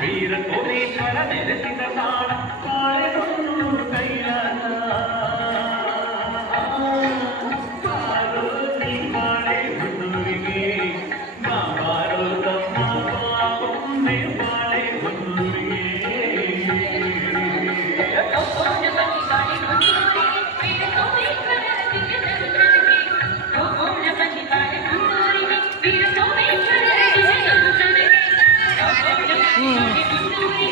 வீர கொடி தர நெருசிதான் Mm.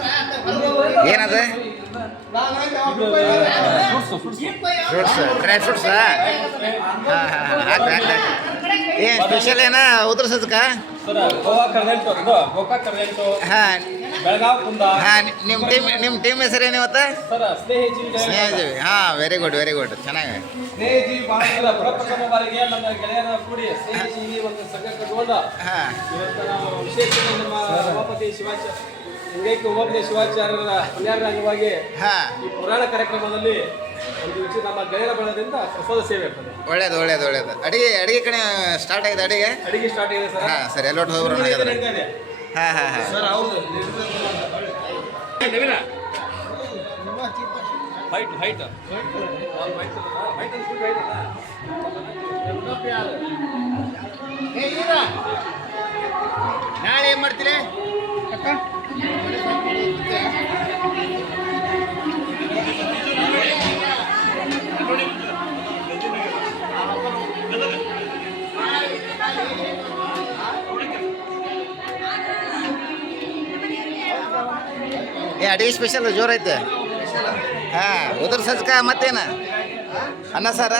ಏನದ ಫ್ರೂಟ್ಸ್ ಫ್ರೈ ಫ್ರೂಟ್ಸ್ ಹಾಂ ಹಾಂ ಹಾಂ ಹಾಕ್ರಿ ಏನು ಸ್ಪೆಷಲ್ ಏನ ಉದ್ರ ಹಾಂ ಹಾಂ ನಿಮ್ಮ ಟೀಮ್ ನಿಮ್ಮ ಟೀಮ್ ಹೆಸರೇನು ಇವತ್ತು ಸ್ನೇಹಜೀವಿ ಹಾಂ ವೆರಿ ಗುಡ್ ವೆರಿ ಗುಡ್ ಚೆನ್ನಾಗಿ ಹಾಂ ಹಿಂಗಾಗಿ ಓಮ್ನೆ ಶಿವಾಚಾರ್ಯರ ಪುಣ್ಯಾಗರ ಅಂಗವಾಗಿ ಈ ಪುರಾಣ ಕಾರ್ಯಕ್ರಮದಲ್ಲಿ ಒಂದು ವಿಚಿತ್ರ ನಮ್ಮ ಗೆಳೆಯರ ಬಳದಿಂದ ಪ್ರಸಾದ ಸೇವೆ ಆಗ್ತದೆ ಒಳ್ಳೇದು ಒಳ್ಳೇದು ಒಳ್ಳೇದು ಅಡಿಗೆ ಅಡಿಗೆ ಕಡೆ ಸ್ಟಾರ್ಟ್ ಆಗಿದೆ ಅಡಿಗೆ ಅಡಿಗೆ ಸ್ಟಾರ್ಟ್ ಆಗಿದೆ ಸರ್ ಹಾಂ ಸರ್ ಎಲ್ಲೋಟ್ ಹೋಗ್ಬರೋಣ ಹಾಗಾದ್ರೆ ಹಾಂ ಹಾಂ ಹಾಂ ಸರ್ ಹೌದು ನವೀನ ಹೈಟ್ ಹೈಟ್ ಹೈಟ್ ನಾಳೆ ಏನು ಮಾಡ್ತೀರಿ ಅಕ್ಕ ಏ ಅಡಿಗೆ ಸ್ಪೆಷಲ್ ಜೋರೈತೆ ಹಾಂ ಉದ್ರ ಸಜ್ಕ ಮತ್ತೇನು ಅನ್ನ ಸಾರ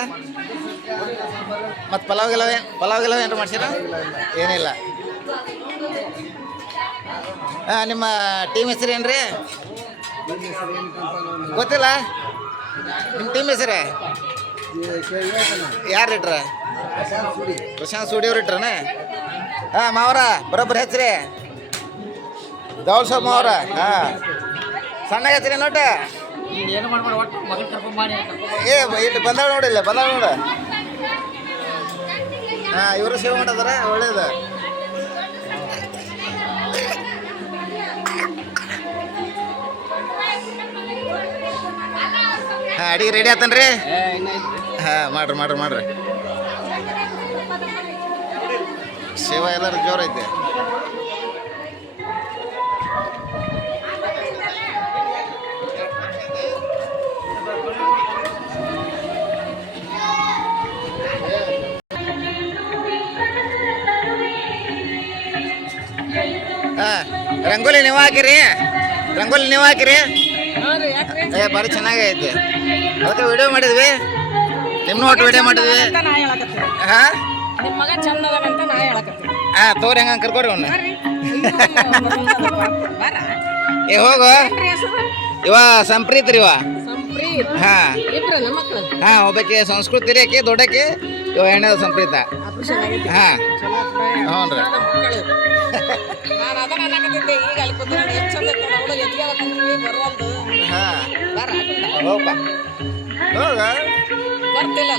ಮತ್ತು ಪಲಾವ್ ಗಿಲಾವ್ ಪಲಾವ್ ಗಿಲಾವ್ ಏನು ಮಾಡ್ಸಿರ ಏನಿಲ್ಲ ನಿಮ್ಮ ಟೀಮ್ ಏನು ರೀ ಗೊತ್ತಿಲ್ಲ ನಿಮ್ಮ ಟೀಮ್ ಹೆಸರು ಯಾರು ಇಟ್ರ ಪ್ರಶಾಂತ್ ಸೂಡಿ ಅವ್ರು ಇಟ್ರನ ಹಾಂ ಮಾವರ ಬರೋಬ್ಬರ ಹೆಸ್ರಿ ದೌಲ್ ಸಾಬ್ ಮಾವರ ಹಾಂ ಸಣ್ಣ ಹೆಸ್ರಿ ನೋಟ ಏ ಇಲ್ಲಿ ನೋಡಿ ನೋಡಿಲ್ಲ ಬಂದಾಳ ನೋಡ ಹಾಂ ಇವರು ಸೇವ್ ಮಾಡಿದಾರ ಒಳ್ಳೇದು ಹಾಂ ಅಡಿಗೆ ರೆಡಿ ಆತನ್ರಿ ಹಾ ಮಾಡ್ರಿ ಮಾಡ್ರಿ ಮಾಡ್ರಿ ಶಿವ ಎಲ್ಲರೂ ಜೋರೈತೆ ಹಾಂ ರಂಗೋಲಿ ನೀವು ಹಾಕಿರಿ ರಂಗೋಲಿ ನೀವು ಹಾಕಿರಿ ಏ ಭಾರಿ ಚೆನ್ನಾಗೈತೆ ಅದಕ್ಕೆ ವಿಡಿಯೋ ಮಾಡಿದ್ವಿ ನಿಮ್ನು ಒಟ್ಟು ವಿಡಿಯೋ ಮಾಡಿದ್ವಿ ಹಾಂ ನಿಮ್ಮ ಮಗ ಅಂತ ತೋರಿ ಹಂಗ ಕರ್ಕೋರಿ ಅವ್ನ ಏ ಹೋಗು ಇವ ಸಂಪ್ರೀತ್ ರೀ ಇವ ಹಾ ಹಾ ಒಬ್ಬಕ್ಕೆ ಸಂಸ್ಕೃತಿ ರೀ ಆಕೆ ದೊಡ್ಡಕ್ಕೆ ಇವ ಹೆಣ್ಣ ಸಂಪ್ರೀತ ಹಾ ಹ್ಞೂ ರೀ ಈಗ ಅಲ್ಲಿ ಹೋಗ ಬರ್ತಿಲ್ಲಲ್ಲ